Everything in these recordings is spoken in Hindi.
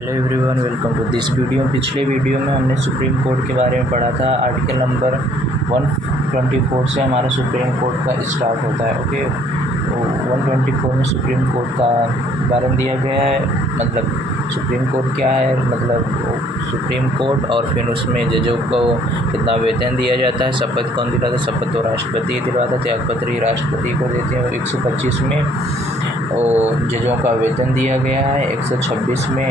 Hello everyone, welcome to this video. पिछले वीडियो में हमने सुप्रीम कोर्ट के बारे में पढ़ा था। आर्टिकल नंबर 124 से हमारा सुप्रीम कोर्ट का स्टार्ट होता है। ओके, तो 124 में सुप्रीम कोर्ट का बारे में दिया गया है। मतलब सुप्रीम कोर्ट क्या है, मतलब सुप्रीम कोर्ट, और फिर उसमें जजों को कितना वेतन दिया जाता है, शपथ कौन दिलाता है। शपथ तो राष्ट्रपति दिलाता है, त्यागपत्र राष्ट्रपति को देते हैं। 125 में और जजों का वेतन दिया गया है। 126 में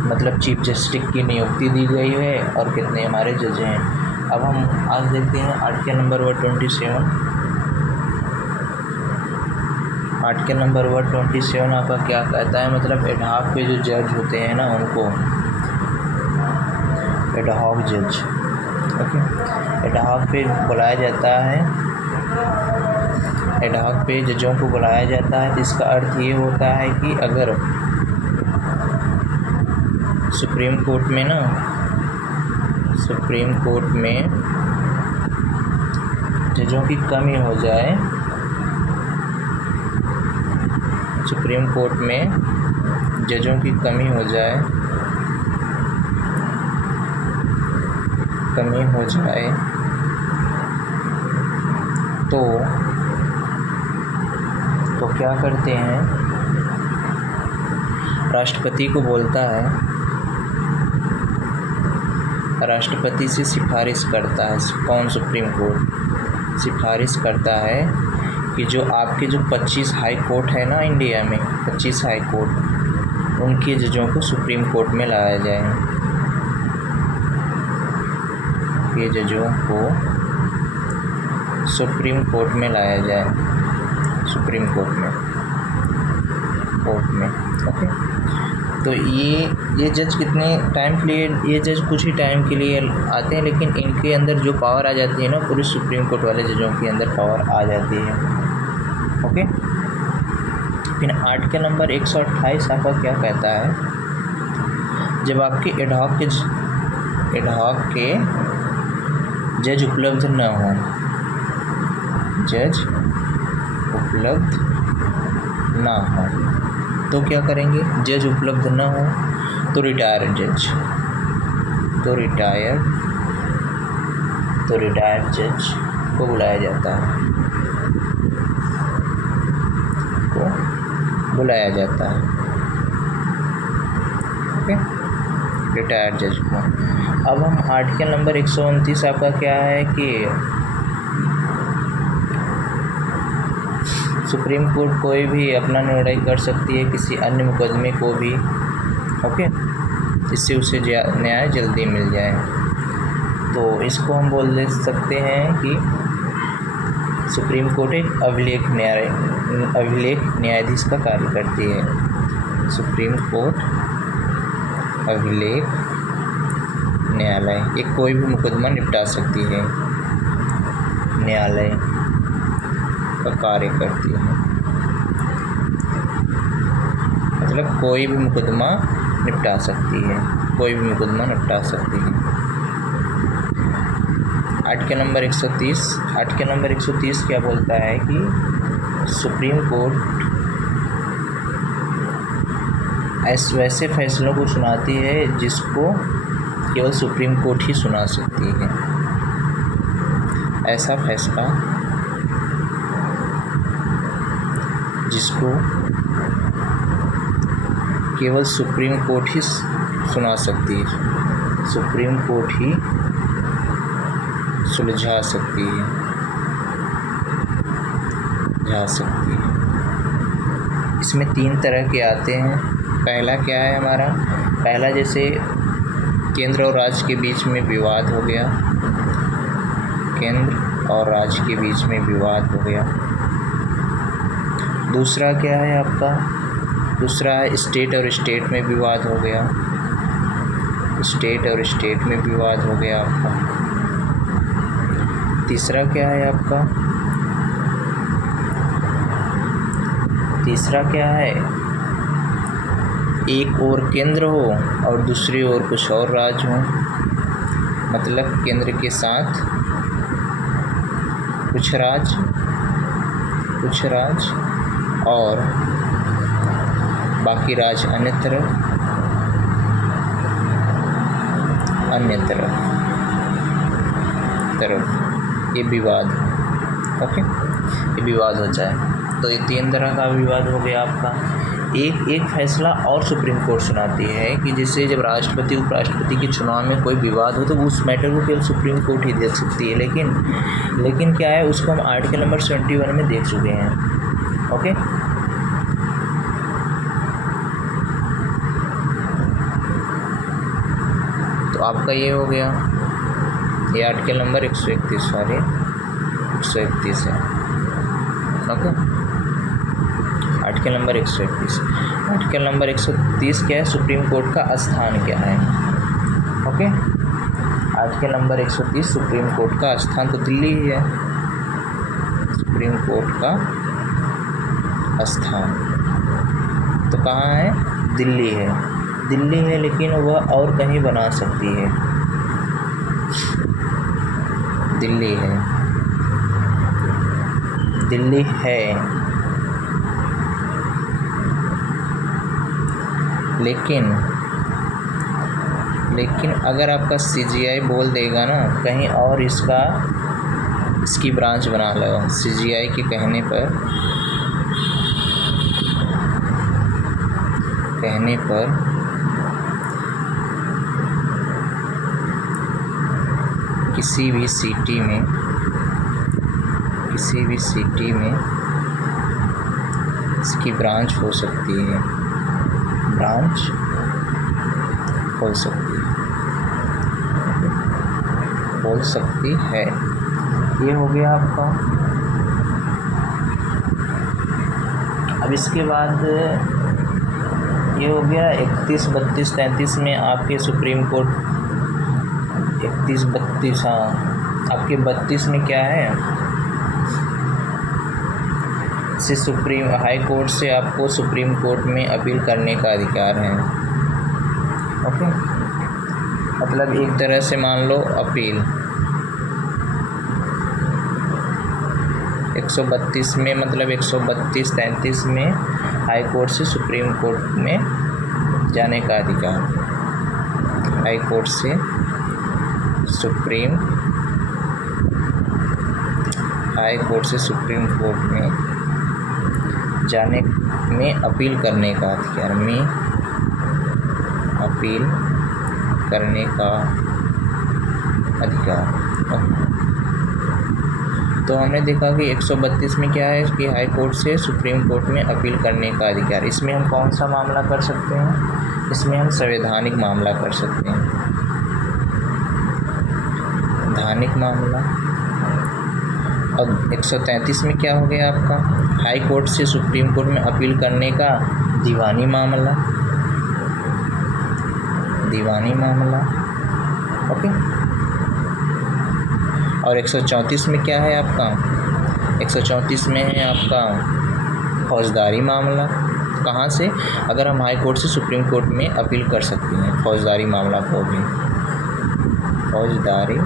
मतलब चीफ जस्टिस की नियुक्ति दी गई है और कितने हमारे जज हैं। अब हम आज देखते हैं आर्टिकल नंबर 127। आर्टिकल नंबर 127 आपका क्या कहता है, मतलब एडहॉक पे जो जज होते हैं ना, उनको एडहॉक जज, ओके, एडहॉक पे बुलाया जाता है। एडहॉक पे जजों को बुलाया जाता है। तो इसका अर्थ ये होता है कि अगर सुप्रीम कोर्ट में ना, सुप्रीम कोर्ट में जजों की कमी हो जाए, सुप्रीम कोर्ट में जजों की कमी हो जाए, तो क्या करते हैं, राष्ट्रपति को बोलता है, राष्ट्रपति से सिफारिश करता है। कौन? सुप्रीम कोर्ट सिफारिश करता है कि जो आपके जो 25 हाई कोर्ट है ना इंडिया में, 25 हाई कोर्ट, उनके जजों को सुप्रीम कोर्ट में लाया जाए। ये जजों को सुप्रीम कोर्ट में लाया जाए, सुप्रीम कोर्ट में, ओके। तो ये जज कितने टाइम के लिए, ये जज कुछ ही टाइम के लिए आते हैं, लेकिन इनके अंदर जो पावर आ जाती है ना, पूरी सुप्रीम कोर्ट वाले जजों के अंदर पावर आ जाती है, ओके। फिर आर्टिकल नंबर 128 आपका क्या कहता है, जब आपके एडहॉक के जज उपलब्ध न हो, जज उपलब्ध ना हो, तो क्या करेंगे? जज उपलब्ध न हो तो रिटायर्ड जज, रिटायर्ड जज को बुलाया जाता है, ओके, रिटायर्ड जज को। अब हम आर्टिकल नंबर 129 आपका क्या है कि सुप्रीम कोर्ट कोई भी अपना निर्णय कर सकती है किसी अन्य मुकदमे को भी, ओके, जिससे उसे न्याय जल्दी मिल जाए। तो इसको हम बोल दे सकते हैं कि सुप्रीम कोर्ट एक अभिलेख न्यायाधीश का कार्य करती है। सुप्रीम कोर्ट अभिलेख न्यायालय, एक कोई भी मुकदमा निपटा सकती है, न्यायालय का कार्य करती है, मतलब कोई भी मुकदमा निपटा सकती है, आर्टिकल नंबर 130 क्या बोलता है कि सुप्रीम कोर्ट वैसे फैसलों को सुनाती है जिसको केवल सुप्रीम कोर्ट ही सुना सकती है। ऐसा फैसला जिसको केवल सुप्रीम कोर्ट ही सुना सकती है, सुप्रीम कोर्ट ही सुलझा सकती है, इसमें 3 तरह के आते हैं। पहला क्या है हमारा, पहला जैसे केंद्र और राज्य के बीच में विवाद हो गया, केंद्र और राज्य के बीच में विवाद हो गया। दूसरा क्या है आपका, दूसरा है स्टेट और स्टेट में विवाद हो गया, स्टेट और स्टेट में विवाद हो गया आपका। तीसरा क्या है आपका, तीसरा क्या है, एक ओर केंद्र हो और दूसरी ओर कुछ और राज्य हो, मतलब केंद्र के साथ कुछ राज्य और बाकी राज्य अन्य तरफ, अन्य तरफ ये विवाद, ओके, ये विवाद हो जाए। तो ये 3 तरह का विवाद हो गया आपका। एक फैसला और सुप्रीम कोर्ट सुनाती है कि जैसे जब राष्ट्रपति उपराष्ट्रपति के चुनाव में कोई विवाद हो तो उस मैटर को केवल सुप्रीम कोर्ट ही देख सकती है, लेकिन क्या है, उसको हम आर्टिकल नंबर 71 में देख चुके हैं, ओके। तो आपका ये हो गया, ये आर्टिकल नंबर 131 है, okay. Article number 131। Article number 130 क्या है, सुप्रीम कोर्ट का स्थान क्या है, okay. Article number 130 supreme court का स्थान तो दिल्ली ही है, सुप्रीम कोर्ट का स्थान तो कहाँ है, दिल्ली है, लेकिन वह और कहीं बना सकती है, दिल्ली है, लेकिन अगर आपका CGI बोल देगा ना कहीं और इसकी ब्रांच बना लो, CGI के कहने पर किसी भी सिटी में इसकी ब्रांच हो सकती है, ये हो गया आपका। अब इसके बाद ये हो गया 31, 32, 33 में आपके सुप्रीम कोर्ट 31, 32, हाँ, आपके 32 में क्या है, से सुप्रीम हाई कोर्ट से आपको सुप्रीम कोर्ट में अपील करने का अधिकार है, ओके। मतलब एक तरह से मान लो अपील 132 में, मतलब 132, 33 में हाई कोर्ट से सुप्रीम कोर्ट में जाने का अधिकार, हाई कोर्ट से सुप्रीम कोर्ट में जाने में अपील करने का अधिकार, तो हमने देखा कि 132 में क्या है कि हाई कोर्ट से सुप्रीम कोर्ट में अपील करने का अधिकार। इसमें हम कौन सा मामला कर सकते हैं, इसमें हम संवैधानिक मामला कर सकते हैं, धानिक मामला। अब 133 में क्या हो गया आपका, हाई कोर्ट से सुप्रीम कोर्ट में अपील करने का दीवानी मामला, ओके। और 134 में क्या है आपका, 134 में है आपका फौजदारी मामला। कहाँ से, अगर हम हाई कोर्ट से सुप्रीम कोर्ट में अपील कर सकते हैं फौजदारी मामला को भी, फौजदारी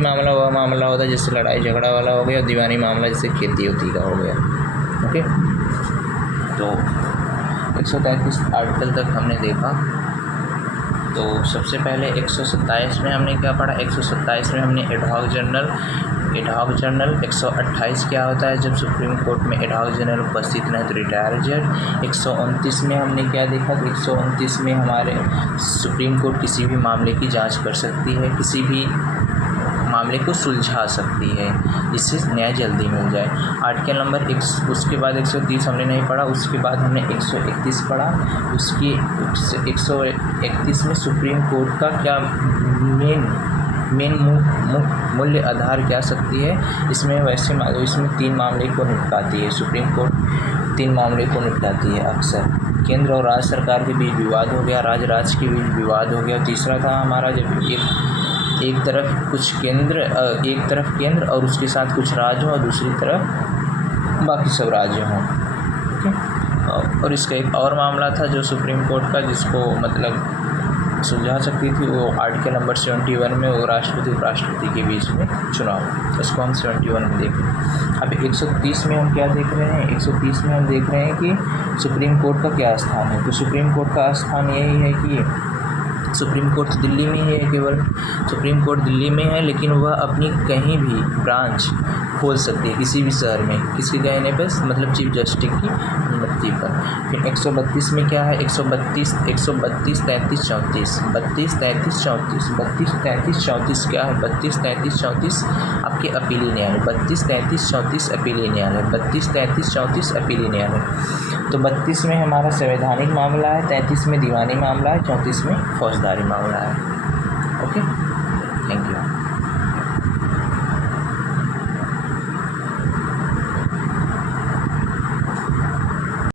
मामला वह मामला होता है जैसे लड़ाई झगड़ा वाला हो गया, दीवानी मामला जैसे खेती उती का हो गया, ओके। तो 133 आर्टिकल तक हमने देखा। तो सबसे पहले 127 में हमने क्या पढ़ा, 127 में हमने एडहॉक जनरल 128 क्या होता है जब सुप्रीम कोर्ट में एडहॉक जनरल उपस्थित नहीं तो रिटायर जज। 129 में हमने क्या देखा कि 129 में हमारे सुप्रीम कोर्ट किसी भी मामले की जांच कर सकती है, किसी भी मामले को सुलझा सकती है जिससे न्याय जल्दी मिल जाए। आर्टिकल नंबर उसके बाद 130 हमने नहीं पढ़ा, उसके बाद हमने 131 पढ़ा। उसकी 131 में सुप्रीम कोर्ट का क्या मेन मूल्य आधार क्या सकती है, इसमें वैसे इसमें 3 मामले को निपटाती है सुप्रीम कोर्ट, 3 मामले को निपटाती है अक्सर। केंद्र और राज्य सरकार के बीच विवाद हो गया, राज्य के बीच विवाद हो गया। तीसरा था हमारा जब एक तरफ केंद्र और उसके साथ कुछ राज्य हो और दूसरी तरफ बाकी सब राज्य हों, ठीक है। और इसका एक और मामला था जो सुप्रीम कोर्ट का, जिसको मतलब सुलझा सकती थी वो आर्टिकल नंबर 71 में, वो राष्ट्रपति उपराष्ट्रपति के बीच में चुनाव। इसको हम 71 में देखें। अब 130 में हम क्या देख रहे हैं? 130 में हम देख रहे हैं कि सुप्रीम कोर्ट का क्या स्थान है। तो सुप्रीम कोर्ट का स्थान यही है कि सुप्रीम कोर्ट दिल्ली में ही है, केवल सुप्रीम कोर्ट दिल्ली में है, लेकिन वह अपनी कहीं भी ब्रांच खोल सकती है किसी भी शहर में, किसके कहने पर, मतलब चीफ जस्टिस की अनुमति पर। फिर 132 में क्या है? 132, 132, 33, 34, 32, 33, 34, 32, 33, 34 क्या है? 32, 33, 34 आपके अपीली न्यायालय, 32, 33, 34 अपीली न्यायालय, 32, 33, 34 अपीली न्यायालय। तो 32 में हमारा संवैधानिक मामला है, 33 में दीवानी मामला है, 34 में फौजदारी मामला है। ओके।